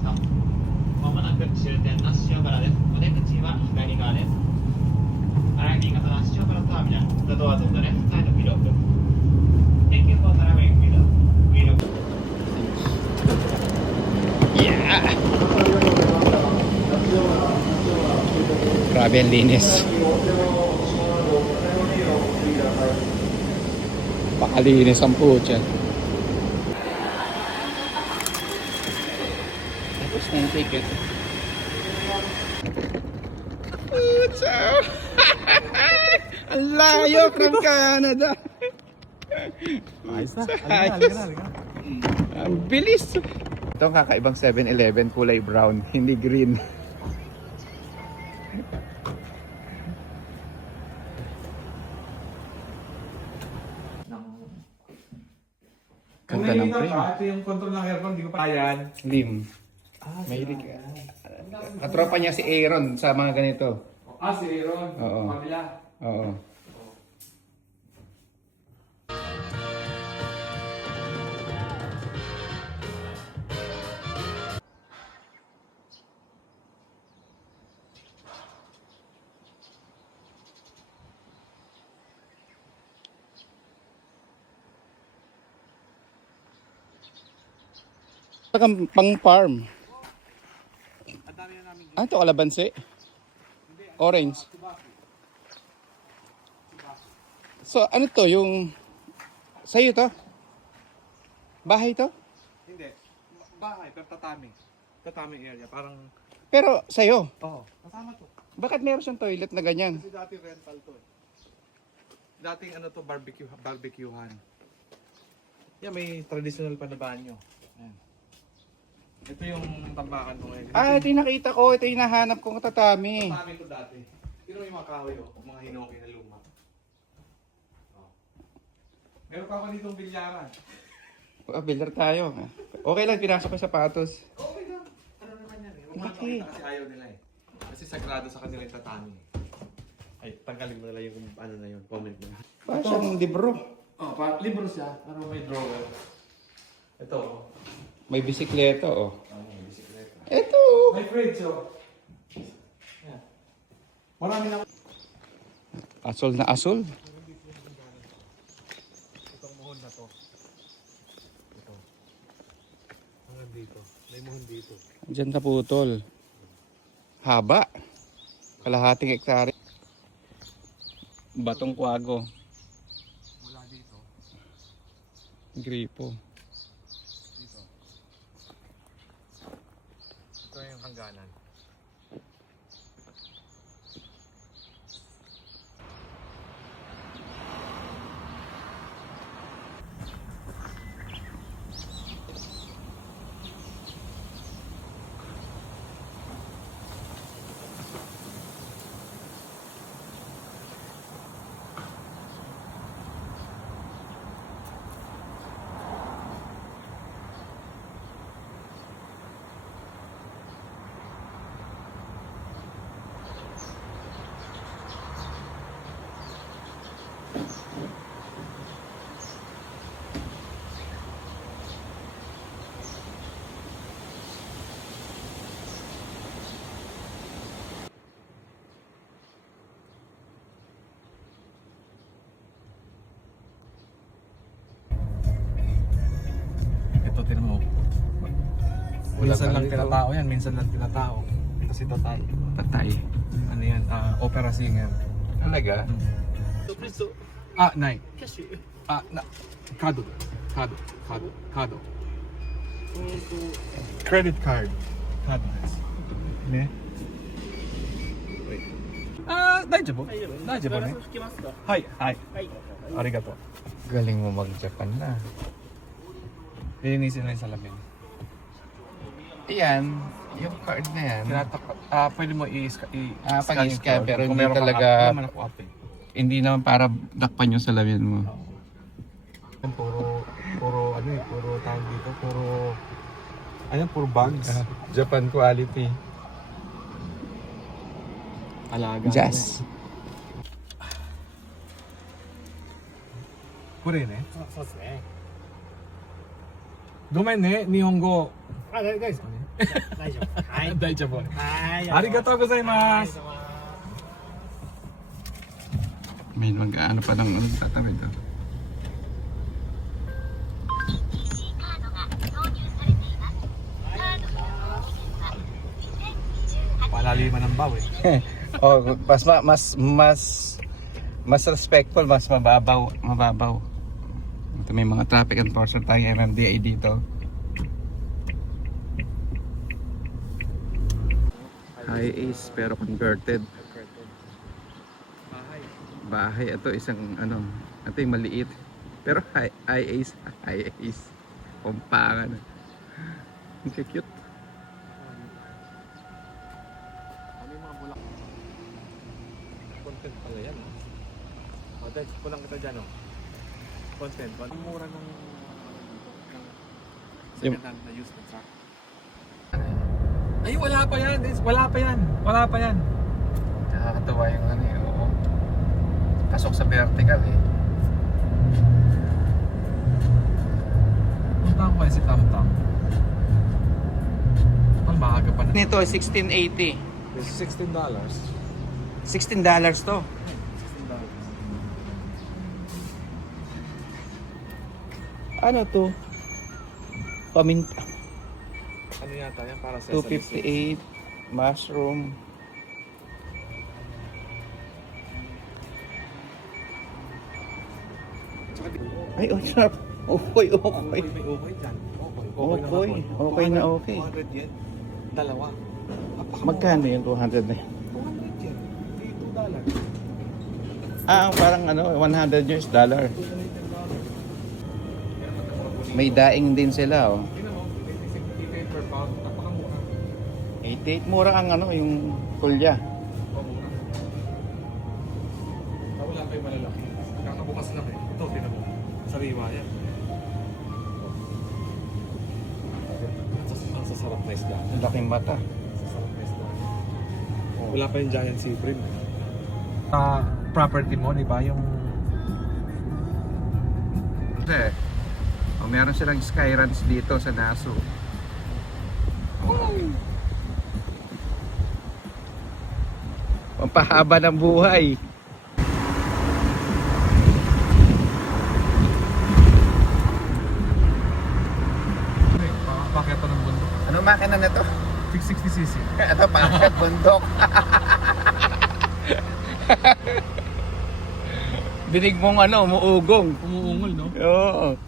した。まもなく終点那須塩原です。お出口は左側です。Arriving at 那須塩原 terminal. The doors on the left side will open. Thank you for traveling with us. We look Yeah! Grabe ang linis. Pakalinis ang putya. Tapos na yung ticket. Putya! Ang layo from Canada! Ayos na. Ayos. Ang bilis! Ito ang kakaibang 7-Eleven, kulay brown, hindi green. Ganda ng frame. Ito yung control ng aircon, hindi ko pa yan. Slim. Mahilig. Katropa niya si Aaron sa mga ganito. Si Aaron. Oo. Pamilya. Oo. Pang farm. Ah, ito kalabansi. Orange. So, ano to? Yung... Sa'yo to? Bahay to? Hindi. Bahay, pero tatami. Tatami area. Parang... Pero sa'yo? Oo. Kasama to. Bakit meron siyang toilet na ganyan? Kasi dati rental to eh. Dating ano to, barbecuehan. Yan, may traditional pa na banyo. Ayan. Ito yung tambakan ko ngayon. Ah, ito yung nakita ko. Ito yung nahanap kong tatami. Tatami to dati. Sino yung mga kahoy o mga hinoki na luma. Oh. Meron pa ako ditong bilyaran. Bilar tayo. Okay lang, pinasok ko sa sapatos. Okay lang. Ano naman yan eh. Huwag Bakit? makita kasi ayaw nila eh. Kasi sagrado sa kanila yung tatami. Ay, tanggalin mo nila yung ano na yun, comment mo. Parang siyang libro. Oh, libro siya. Pero may drawer. Ito. May bisikleta, oh. May bisikleta. Ito. May fridge, oh. Yan. Marami na. Asol na asol. Itong muhon na to. Ito. Hanggang dito. May muhon dito. Diyan naputol. Haba. Kalahating hektare. Batong kwago. Mula dito. Gripo. Dito. Ito yung hangganan. Ito, tinan mo. Minsan lang tinatao yan, minsan lang tinatao. Ito si Tatay. Tatay. Ano yan? Opera singer. Talaga? Nay. Kado. Credit card. Kadoです。ね。大丈夫？大丈夫ね。はいはい。ありがとう。 Galing mo mag-Japan na. Linisin na yung salamin. Iyan, yung card na yan. Pwede mo pag-i-scan, pero kung hindi meron kang talaga- app. Wala man ako app eh. Hindi naman para dakpan yung salamin mo. Puro ano eh, puro tawag dito, puro bags. Japan quality. Alaga. Jazz. これね。そうですね。ごめんね、日本語。大丈夫ですかね。大丈夫。はい。大丈夫。はい。ありがとうございます。 May mag-ano pa ng ano, tatawid daw. Palaliman ng baw eh. Oh, mas respectful, mas mababaw. Ito may mga traffic enforcer tayong MMDA dito. High Ace pero converted. Bahay. Ito isang ano, ito yung maliit. Pero high Ace. Pampangan. Ang cute. Ano yung mga bulak? Content pala yan. O, dahil kulang kita dyan, content. Ang mura ng second hand na used na truck. Ay, wala pa yan. Wala pa yan. Nakakatawa yung ano eh. Oo. Pasok sa vertical eh. Puntahan ko kayo si Tam Tam. Ang maaga pa na. Nito 1680. $16. $16 to. $16. Ano to? Paminta. Ano yata yan? Para sa 258 mushroom. Ay, oh, sharp. Okay. Okay dyan. Okay na okay. 200 yen. Dalawa. Magkano yung 200 na yun? 200 yen. $2. Parang ano, $100 dollar. May daing din sila, oh. Tingnan mo, 88 per pound. Napakamura. 88, mura ang ano, yung kulya. Pamura. Wala pa yung malalaki. Kakabukas lang eh. Ito, tingnan mo. Sariwa yan. Ang sasarap na isda. Ang laking mata. Sasarap na isda. Wala pa yung giant sea bream. Property mo, di ba? Yung Kasi, meron silang Skyruns dito sa Nasu. Pampahaba ng buhay. paket pa ng bundok. Ano makina na to? 660cc. Ito, paket bundok. Dinig mong ano, umuugong. Umuungol, no? Oo.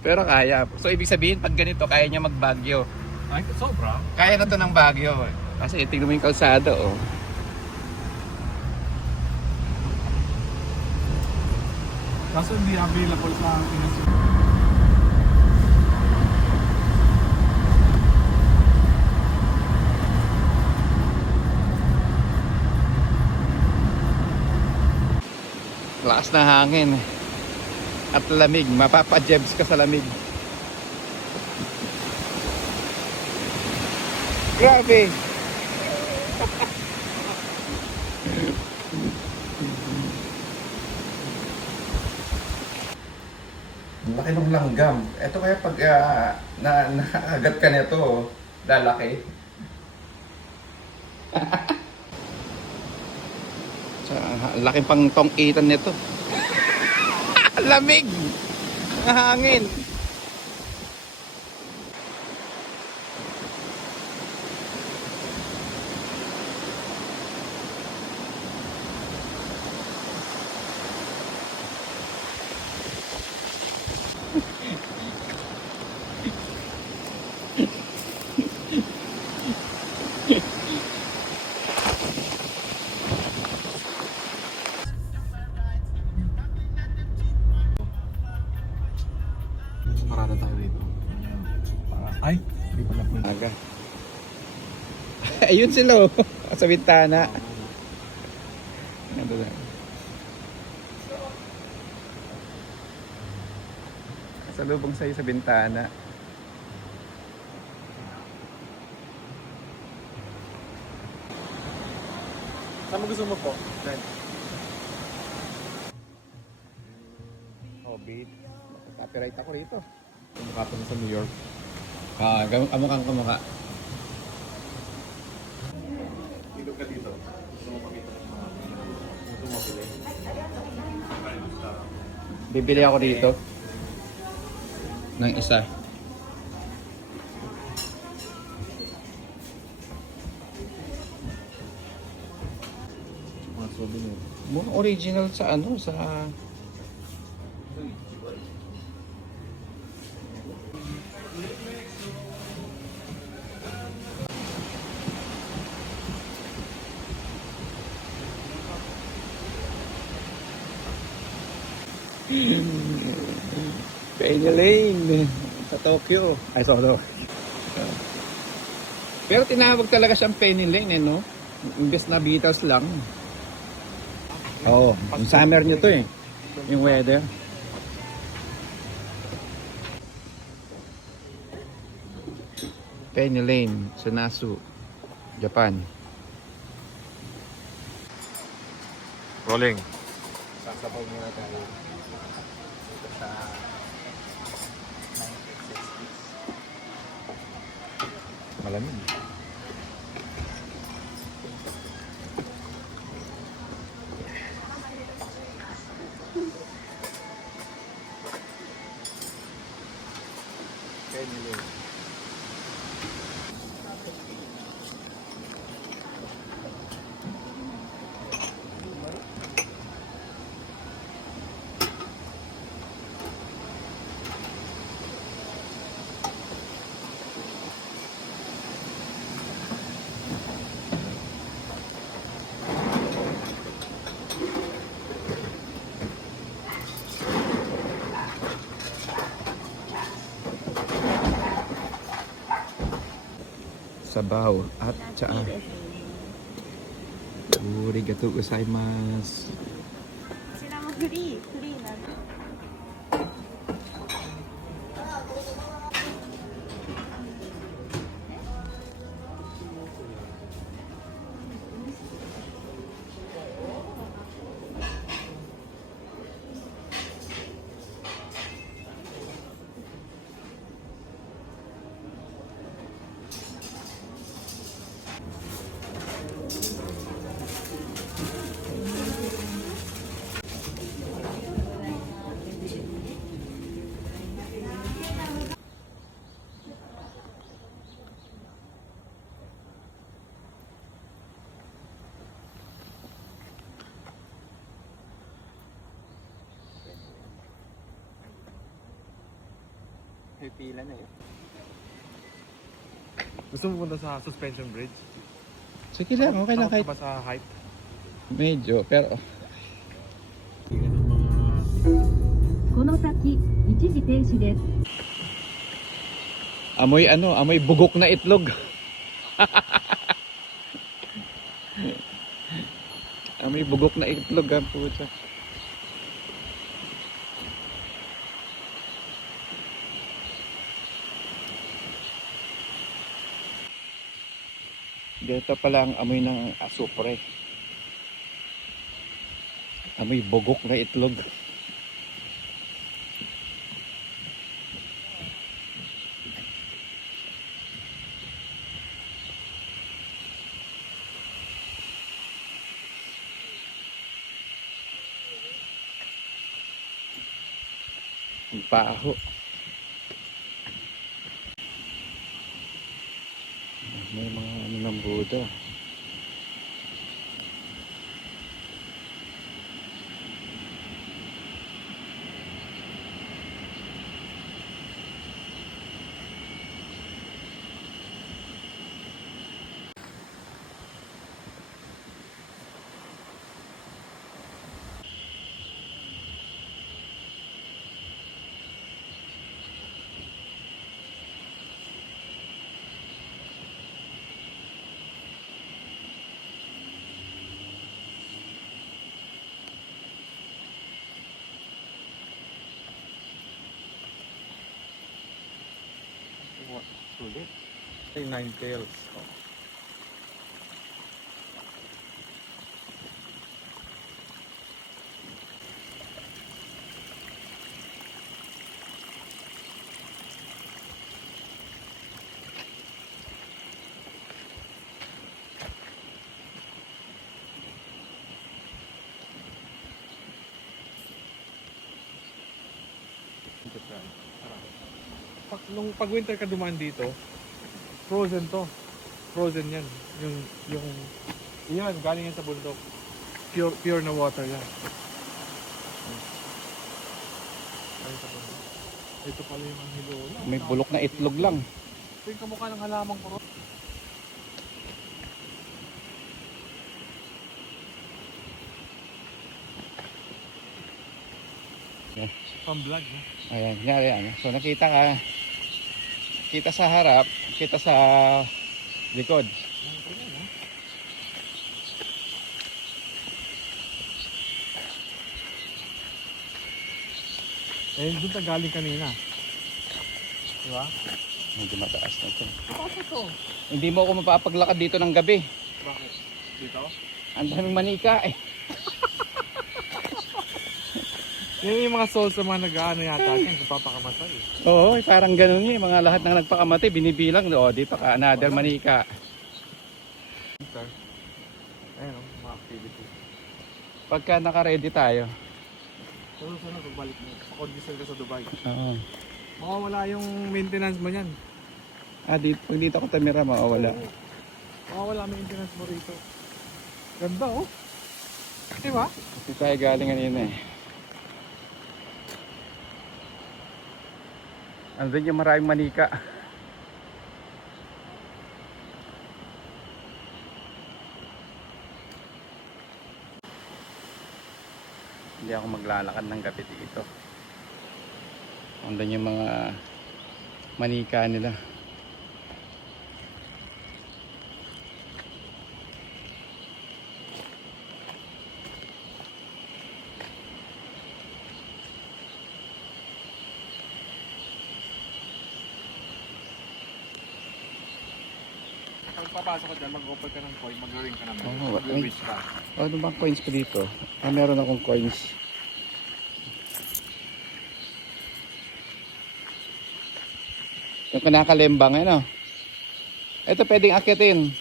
Pero kaya. So, ibig sabihin, pag ganito, kaya niya magbagyo. Ay, sobra. Kaya na to ng Baguio. Kasi tingnan mo yung kalsada, oh. Kaso hindi available sa Pinas. Lakas na hangin. At lamig. Mapapa-jebs ka sa lamig. Grabe. Laki ng langgam. Ito kaya pag nakagat ka nito, lalaki. Laki pang tong-itan nito. Lamig! Ang hangin. Parada tayo dito. Ay, hindi pala po. Aga. Ayun sila, oh. Sa bintana. Ano lang. Sa lubong sa'yo sa bintana. Saan mo gusto mo po? Oh, babe. Copyright ako rito. Kumukha pa sa New York. Kamukhang kamukha. Bibili ako dito. Ng isa. Mga souvenir. Mga original sa ano, sa... Penny Lane sa Tokyo. Ay, so. Pero tinawag talaga siyang Penny Lane, no? Imbes na Beatles lang. Oo, yung summer nyo to eh. Yung weather. Penny Lane, Sunasu, Japan. Rolling. Sasabaw muna tayo. Ito sa 1960s. Malamig. Penny Lane. Sabaw at tsaa. Arigatou gozaimasu. こちらもフリーなんで。May pila na eh. Gusto mo punta sa suspension bridge? Sige lang, okay lang kahit Takot ka ba sa height? medyo, pero この先、一時停止です。 amoy ano, amoy bugok na itlog. Amoy bugok na itlog ang puta. Dito pala ang amoy ng asupre. Amoy bugok na itlog. Ang baho. May mga ano ng Buddha. Sulit. Ay, 9 tails. Oh. nung pag winter ka dumaan dito, frozen to. Frozen yan. Yan, galing yan sa bundok. Pure na water yan. Galing sa bundok. Ito pala yung hilola. May bulok na itlog lang. Ito yung kamukha ng halamang ko. Pang-vlog, no? Ayan, kunyari yan. So nakita ka, kita sa harap, kita sa likod. Eh, doon tayo galing kanina. Diba? Medyo mataas na ito. Bakit to? Hindi mo ako mapapaglakad dito ng gabi. Bakit? Dito? Ang daming manika eh. Yan yung mga souls sa mga nag-ano yata yan, kung papakamatay. Oo, parang ganun eh. Mga lahat ng nagpakamatay, binibilang. O, dito ka, another manika. Ayun, mga activity. Pagka naka-ready tayo. Sana pagbalik mo. Pakondisal ka sa Dubai. Oo. Mawawala yung maintenance mo yan. Pag dito ako tamira, mawawala. Mawawala maintenance mo rito. Ganda oh. Diba? Kasi tayo galing kanina eh. Andun yung maraming manika. Hindi ako maglalakad ng gabi dito. Andun yung mga manika nila. Pag papasok ka dyan, mag-offer ka ng coin, mag-ring ka naman. Oo, Mag-wish ka. Ano bang coins ko dito? Meron akong coins. Yung kinakalembang, ano? Ito pwedeng akitin.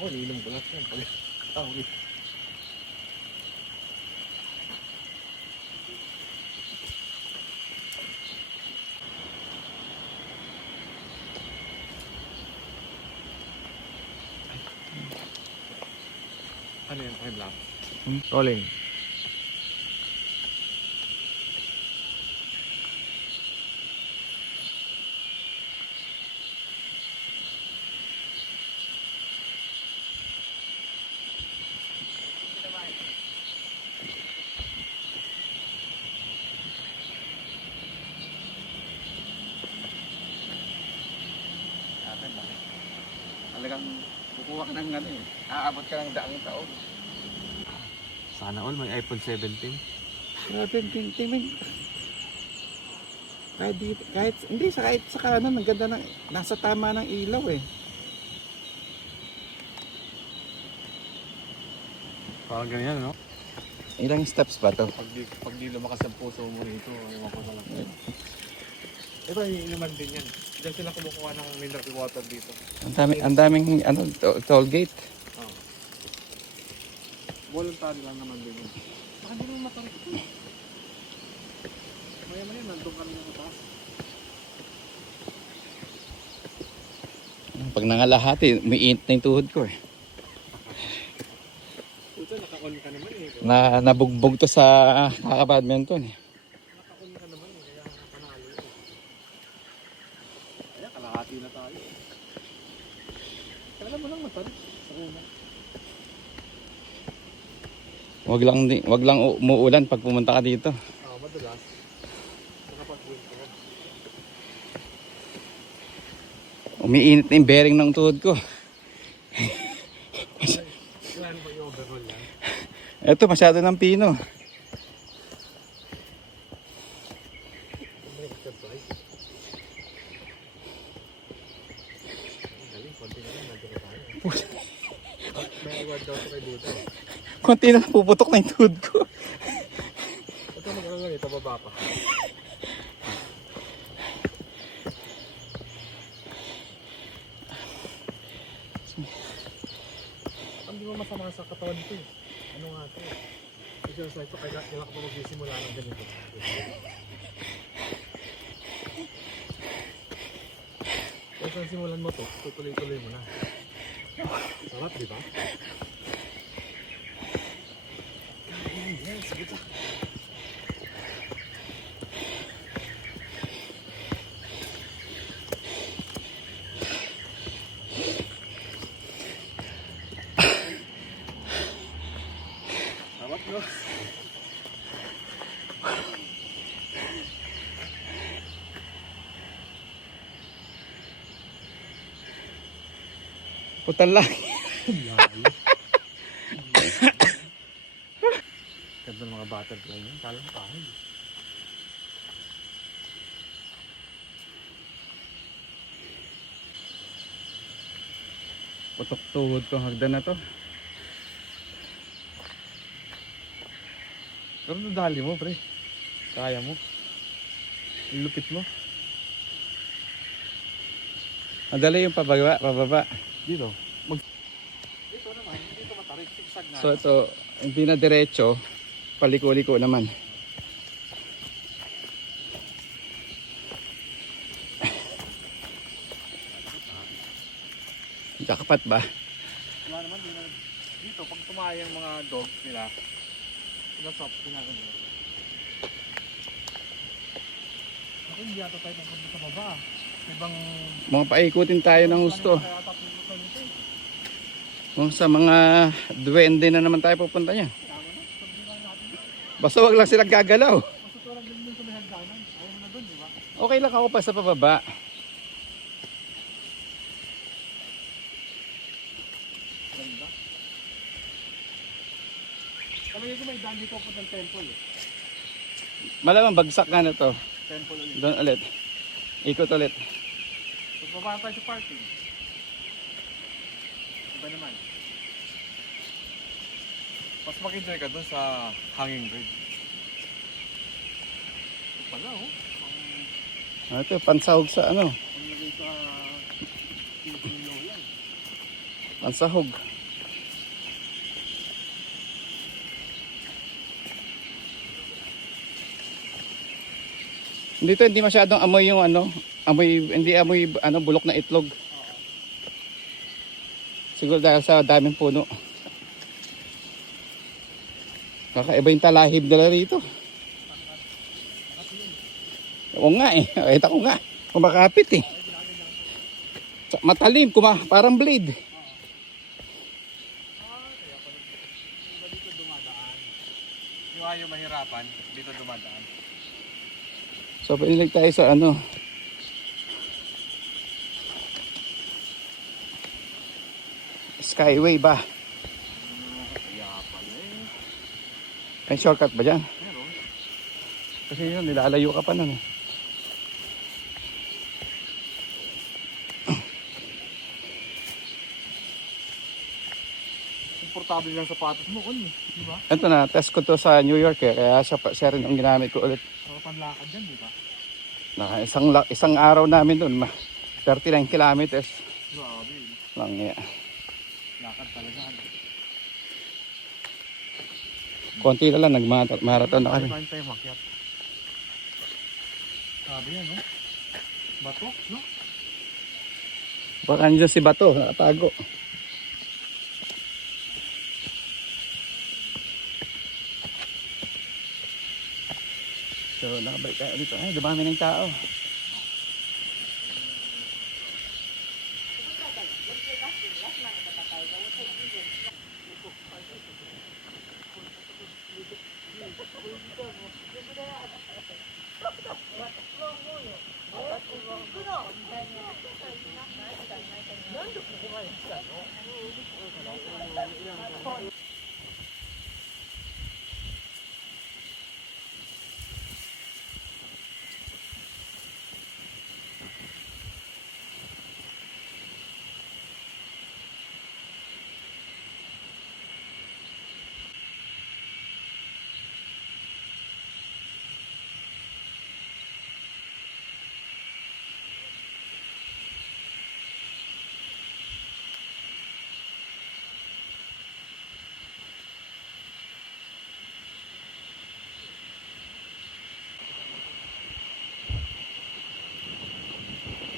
Ako, niinom ko lang yan. Pag ano yan? Time lapse. Rolling. Talagang kukuha ka ng ano eh. Aabot ka ng daang taon. Sana all may iPhone 17. Grabe, tingnan. Kahit sa kanan, ang ganda ng, nasa tama ng ilaw eh. Parang ganyan, no? Ilang steps ba to? Pag di lumakas ang puso mo rito, ayaw ko talaga. Ito, inuman din yan. Diyan sila kumukuha ng mineral water dito. Ang daming ano, toll gate. Oh. Voluntary lang naman din yun. Baka hindi naman matarik ito. Maya-maya, nandun ka rin sa taas. Pag nangalahati, may init na yung tuhod ko eh. Puto, naka-on ka naman eh. Nabugbog to sa kaka-badminton eh. Naka-on ka naman eh, kaya panalo yun. Kaya Nakahati na tayo. Kailan mo lang matarik sa una. Wag lang umuulan pag pumunta ka dito. Madalas. Nakapag-winter. Umiinit na yung bearing ng tuhod ko. Kailan ba yung overall yan? Ito, masyado ng pino. May award daw sa kay dito. Konti na puputok na yung tuhod ko. Ito mag-alala ito, baba pa. Hindi mo masama sa katawan nito eh. Ano nga ito eh. Exercise ito, kaya kailangan ko pa magsisimula ng ganito. Kaya saan simulan mo to, tutuloy-tuloy mo na. Sarap, di ba? Yes, sige pa. Sarap, no? Putal lang. Ganda ng mga butterfly yun. Kalang pahal. Putok tuhod ko hagdan na to. Pero nadali mo, pre. Kaya mo. Lupit mo. Madali yung pababa. Dito. Dito naman, dito matarik. Sigsag na. So ito, hindi na diretso, paliko-liko naman. Kakapat ba? Wala naman, dito, pag tumaya yung mga dogs nila, sinasop, pinakagano. Ako hindi yata tayo pupunta sa baba. Ibang... Mga paikutin tayo ng gusto. Kaya tapunutan nito eh. Kung sa mga duwende na naman tayo pupunta niya. Basta wag lang silang gagalaw. Masuturang din dun sa may hagdanan. Ayaw mo na dun, di ba? Okay lang ako pa sa pababa. Ganda. Kamay ko may daan dito po ng temple eh. Malamang bagsak nga na to. Temple ulit. Doon ulit. Ikot ulit. Pagbaba tayo sa parking. Iba naman. Mas mag-enjoy ka dun sa hanging bridge. Ito pala oh. Ito, pansahog sa ano. Ang lagay sa Pilipino yan. Pansahog. Dito hindi masyadong amoy yung ano, hindi amoy ano bulok na itlog. Siguro dahil sa daming puno. Kakaiba yung talahib nila rito. Oo nga eh, kita ko nga. Kumakapit eh. Matalim, parang blade. Dito dumadaan. Yung ayaw mahirapan, dito dumadaan. So pinilig tayo sa ano. Skyway ba? Kaya pala eh. May shortcut ba dyan? Meron. Kasi yun, nilalayo ka pa nun eh. Komportable lang sapatos mo kun eh. Di ba? Ito na, test ko to sa New York eh. Kaya siya rin ang ginamit ko ulit. Para panlakad yan, di ba? Isang araw namin dun, 39 kilometers Grabe eh. lang yeah. Lakad talaga. Konti na lang, nag-marathon na kami. Time tayo makyat. Sabi yan, no? Bato, no? Baka nandiyan si Bato, nakatago. So, nakabalik tayo dito. Ay, dumami ng tao.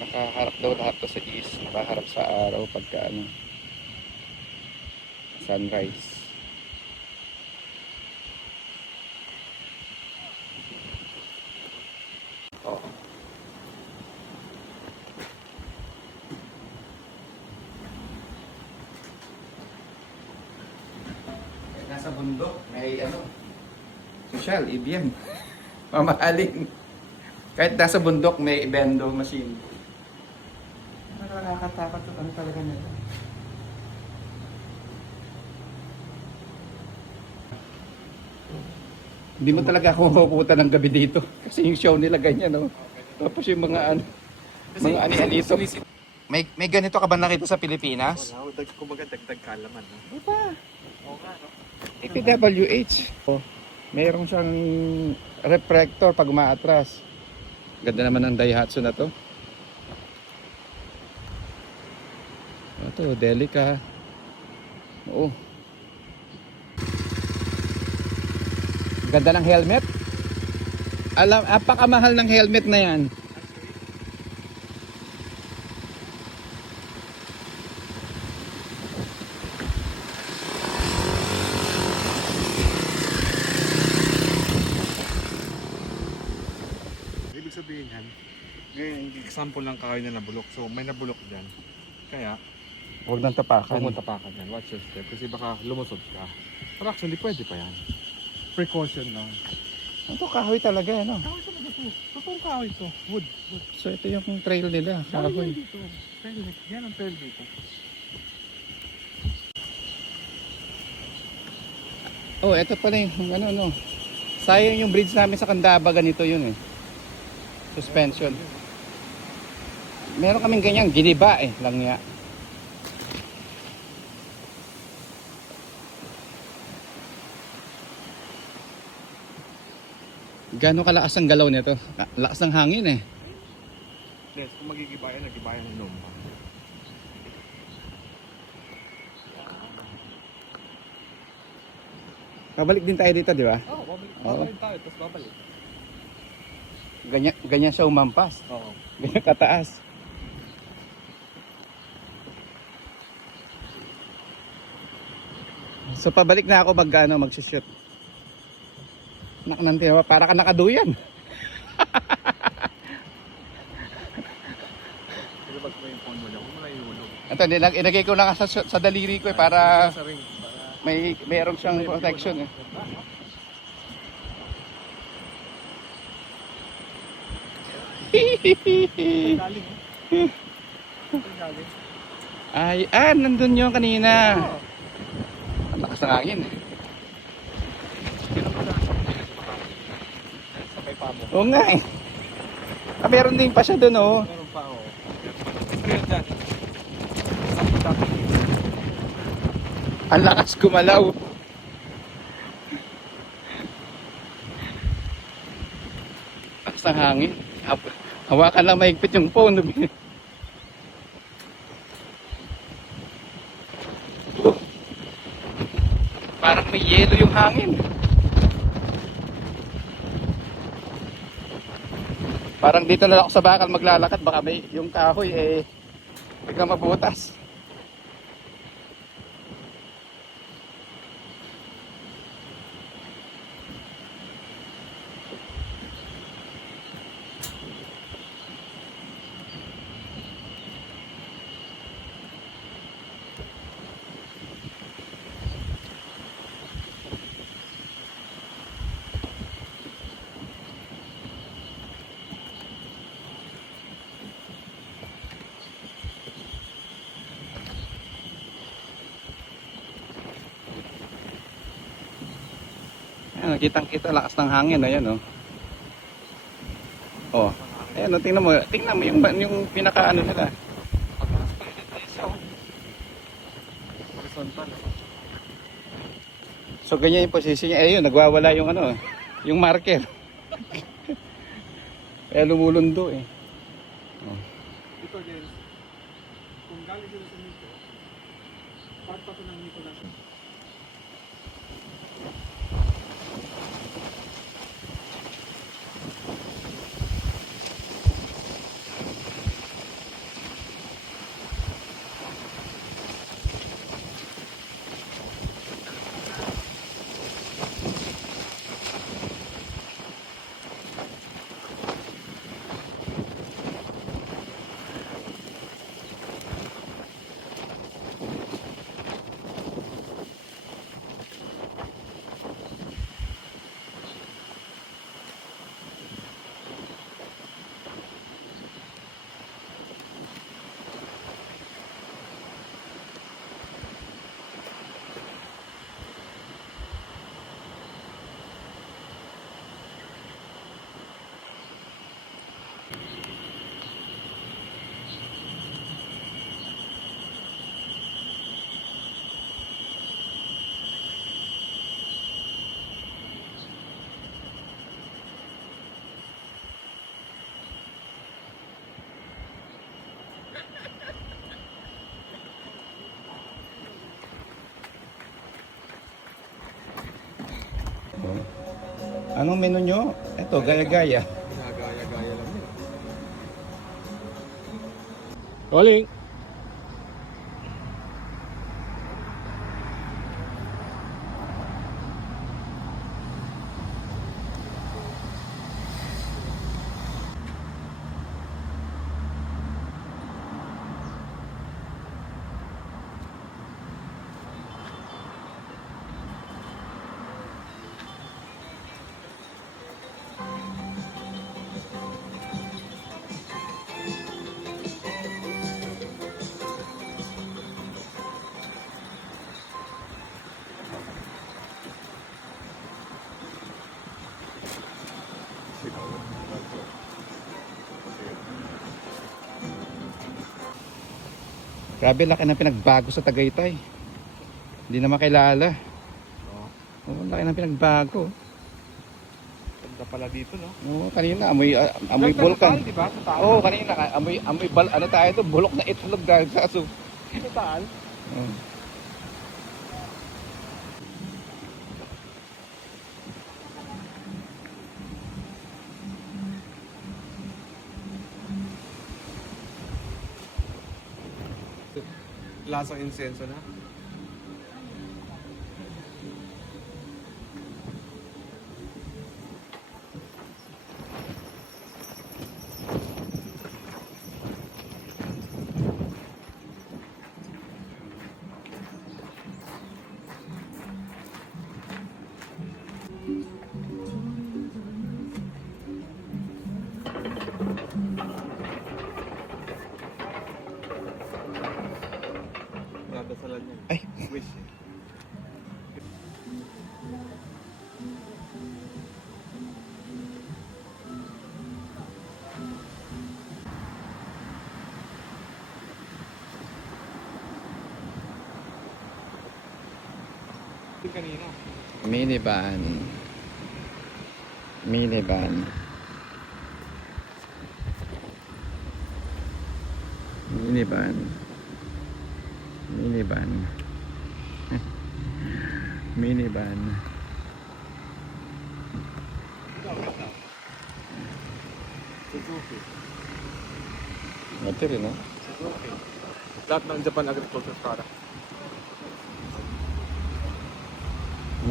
Nakaharap daw lahat to sa east. Nakaharap sa araw pagka ano, sunrise. Oh. Nasa bundok, may ano, social, EBM. Mamahaling. Kahit nasa bundok, may bendo machine. Nakakatakot ito. Ano talaga nila? Hindi mo talaga ako mapupunta ng gabi dito. Kasi yung show nila ganyan, no? Tapos yung mga ano, mga ani-anito. May ganito ka ba nakita sa Pilipinas? Wala, kumbaga dagdag kalaman. No? Diba? Oo nga, no? TWH. Oh, mayroon siyang reflector pag umaatras. Ganda naman ng Daihatsu na to. Ito, Delica. Oo. Ganda ng helmet. Alam, apakamahal ng helmet na yan. Ibig sabihin yan, ngayon, example ng kahoy na nabulok. So, may nabulok dyan. Kaya, Huwag nang huwag tapakan. mo tapakan yan. Watch your step. Kasi baka lumusod ka. Pero actually, pwede pa yan. Precaution lang. Ito kahoy talaga, ano? Kahoy talaga ito. Totoong kahoy ito. Wood. Wood. So ito yung trail nila, kahoy. Dito. Trail. Yan ang trail dito. Oh, ito pala yung ano. Sayang yung bridge namin sa Candaba, ganito yun eh. Suspension. Meron kaming ganyan, giniba eh, lang niya. Gano'ng kalakas ang galaw nito? Lakas ng hangin eh. Yes, kung magigibayan, nagibayan ng lumba. Pabalik din tayo dito, di ba? Oo, babalik. Oo. Babalik tayo, tapos babalik. Ganyan siya umampas. Oo. Ganyan kataas. So pabalik na ako mag-shoot. Naknanti na para ka nakaduyan. Pero pag may phone mo lang, huwag mo na iulog. Ito, ilagay ko lang sa daliri ko eh, para Sa ring. mayroon siyang protection eh. Galing. Galing. Ay, nandun yung kanina. Ang lakas ng hangin. Sabay pa mo. Oo nga eh. Meron din pa siya dun oh. Meron pa, oo. Meron dyan. Sakit. Ang lakas gumalaw. Lakas ng hangin. Hawakan lang mahigpit yung phone. Parang may yelo yung hangin. Parang dito na ako sa bakal maglalakad. Baka may yung kahoy eh biglang mabutas. Ayan, kitang-kita lakas ng hangin, ayan oh. Oh. Ayan, oh, tingnan mo yung pinaka ano nila. Horizontal. So ganyan yung posisyon niya. Ayun, nagwawala yung ano, yung marker. Kaya lumulundo eh. Oh. Ito din. Kung galing sila sa Nico, part pa ito ng Nico na. Anong menu nyo? Ito, gaya-gaya. Ginagaya-gaya lang yun. Rolling! Grabe, laki ng pinagbago sa Tagaytay. Hindi na makilala. Oo, laki ng pinagbago. Ganda pala dito, no? Oo, kanina amoy bulkan. Di ba? Sa taal. Oo, kanina amoy ano tayo to, bulok na itlog dahil sa aso. Sa taal. Oo. Lasang insenso na. Nadasalan niya. Ay. Wish. Kanina. Minivan. Minivan. Minivan. Minivan. Minivan. Suzuki. Ito rin, no? Suzuki. Lahat ng Japan agriculture product.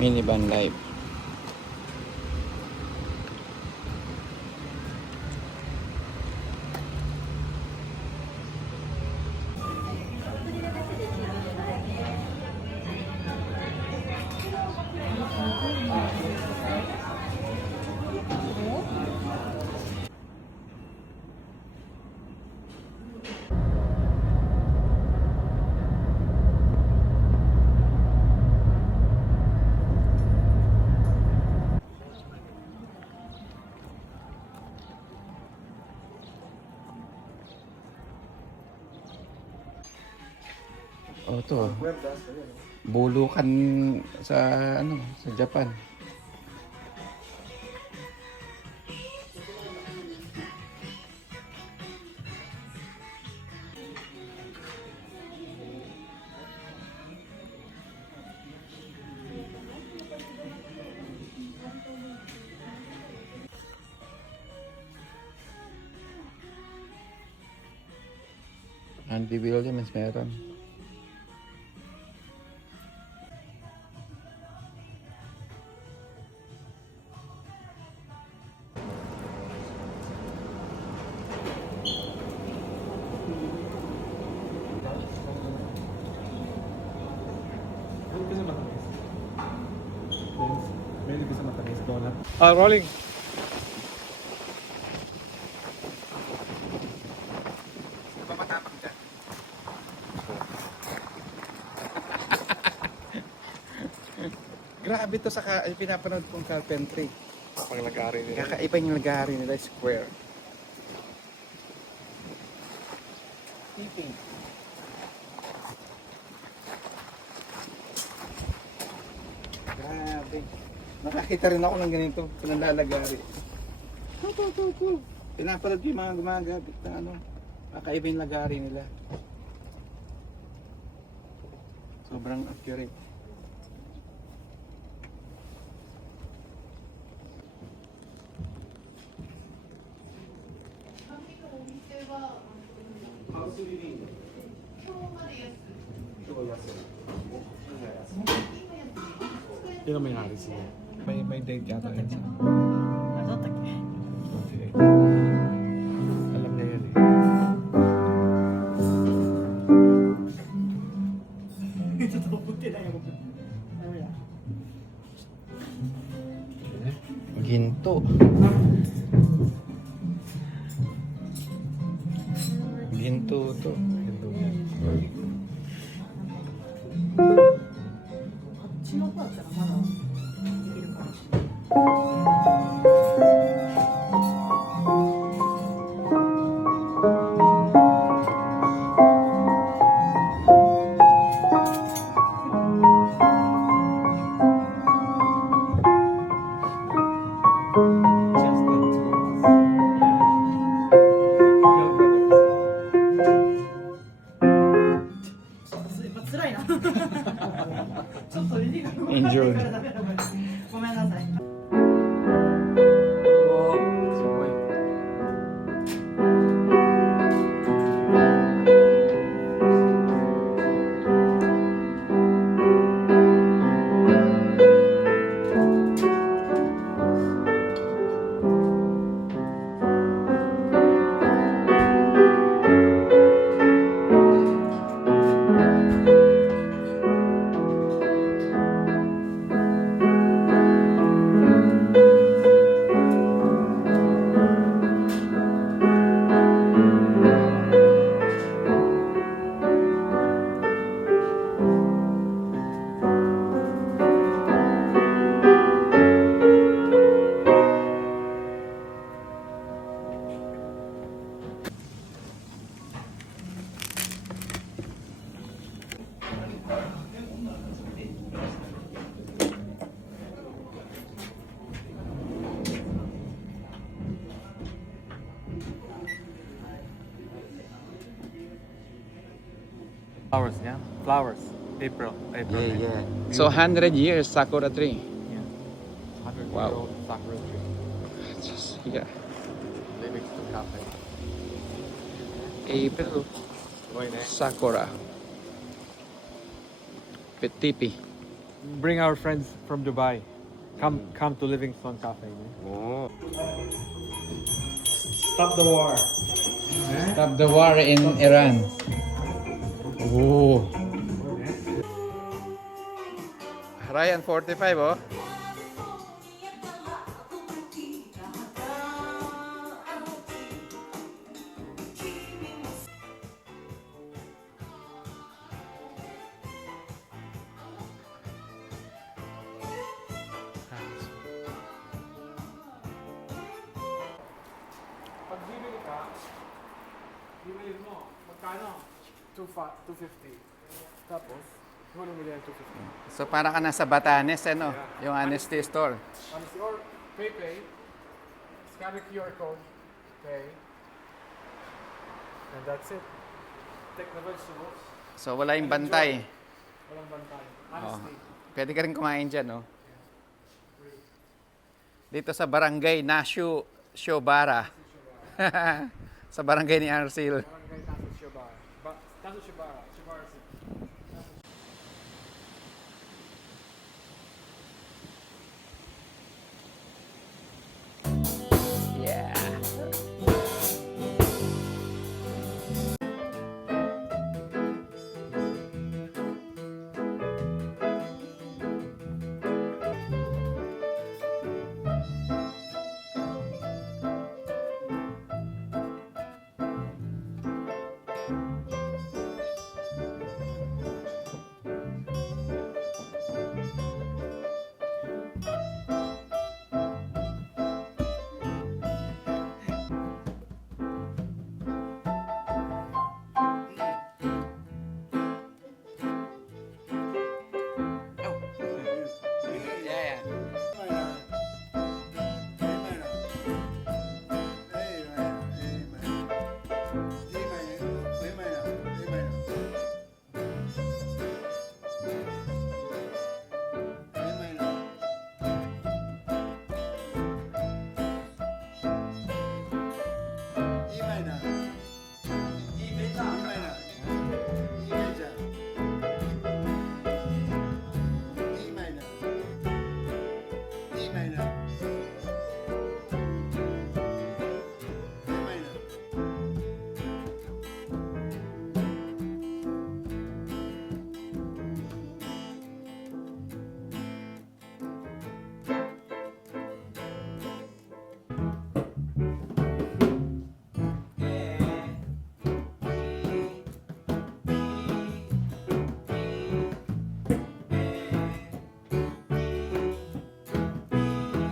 Minivan Live. Oh, to. Bulukan sa ano, sa Japan. Andy Williams meron. Rolling. Papatapak dyan. Grabe to sa pinapanood kong carpentry. Pag nag-aari nila. Kakaiba yung nag-aari nila, square. Tipping. Grabe. Nakakita rin ako ng ganito, pinalalagari. Pinapanood ko yung mga gumagamit ng ano, kakaiba yung lagari nila. Sobrang accurate. Yun ang may-ari siya. May date yata yun siya. Alam niya yun eh. Ginto. Ginto to. Injured. Flowers, yeah? Flowers. April. Yeah, yeah. So 100 years sakura tree. Yeah. 100 Wow. year old sakura tree. Just, yeah. Living to cafe. April sakura. Petipi. Bring our friends from Dubai. Come to Livingstone Cafe. Oh. Stop the war. Stop the war in Iran. Oh. Ryan 45 oh. Pag bibili ka, bibili mo, magkano? 250. Tapos, huli mo yan 250. So para ka nasa Batanes, ano? Yung honesty store. Honestly, or PayPay, scan the QR code, pay, and that's it. Take the vegetables, So wala yung bantay. walang bantay. Oo. Honestly, Pwede ka rin kumain dyan, no? Dito sa barangay Nashu Shobara. Sa barangay ni Arcil. barangay Taso Shibara. Taso Shibara. Shibara City. Yeah.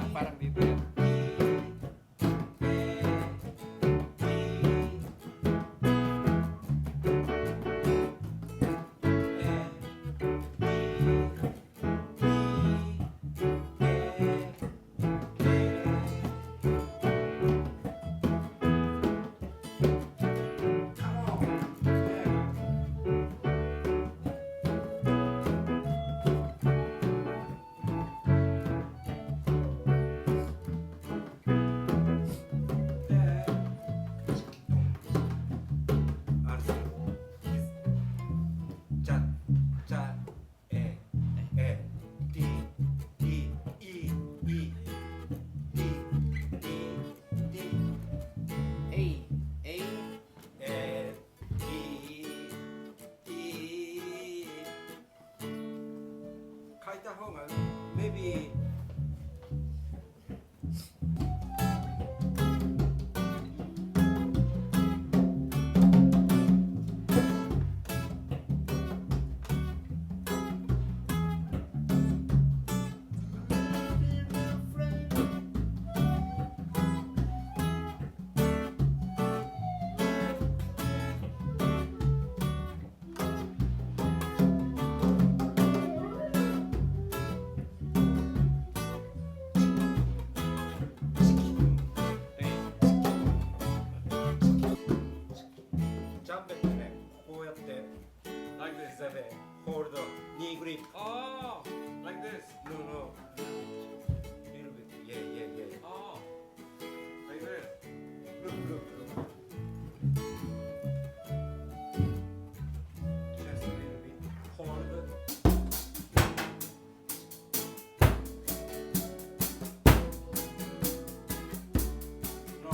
Parang dito yun. Maybe hold the knee grip. Oh, like this. No, no. Little bit. Yeah. Oh, like this. Look. Just a little bit. Hold it. No.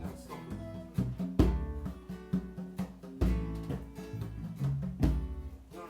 No, stop it. No,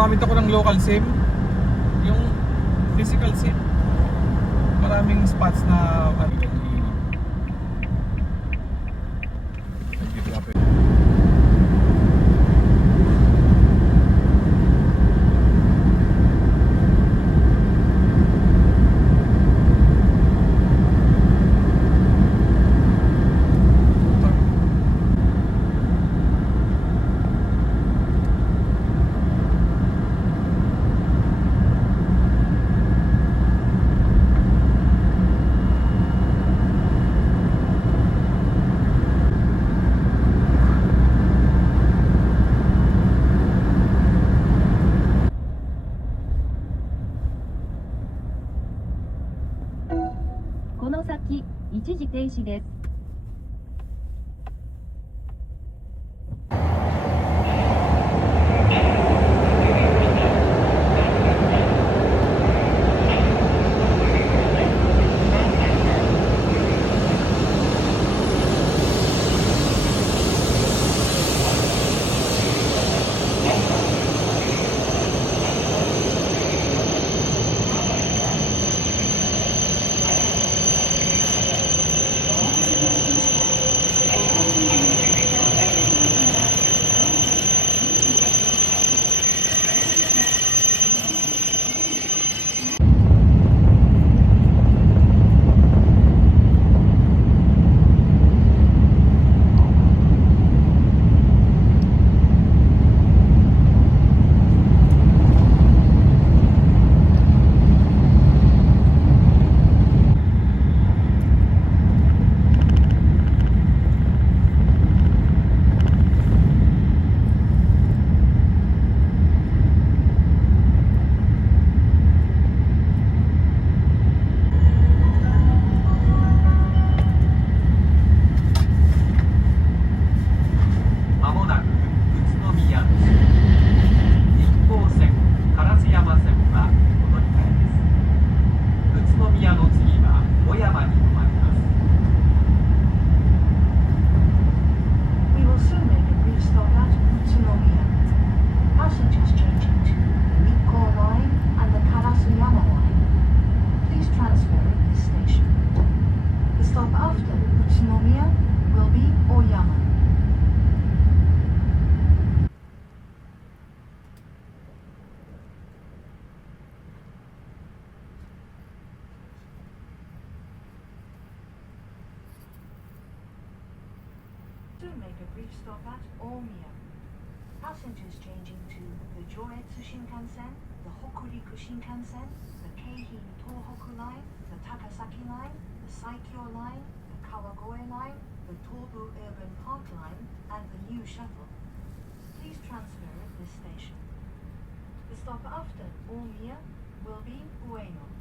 gumamit ako ng local SIM, yung physical SIM, maraming spots na ano yung ilaw. Nag-traffic.この先、一時停止です。まもなく宇都宮です。日光線、烏山線はお乗り換えです。宇都宮の次は小山に停まります。We will soon make a brief stop at Utsunomiya. Passengers changing to the Nikko line and the Karasuyama line. Please transfer at this station. The stop after Utsunomiya will be Oyama. Soon make a brief stop at Omiya. Passengers changing to the Joetsu Shinkansen, the Hokuriku Shinkansen, the Keihin Tohoku line, the Takasaki line, the Saikyo line, the Kawagoe line, the Tobu Urban Park line, and the new shuttle. Please transfer at this station. The stop after Omiya will be Ueno.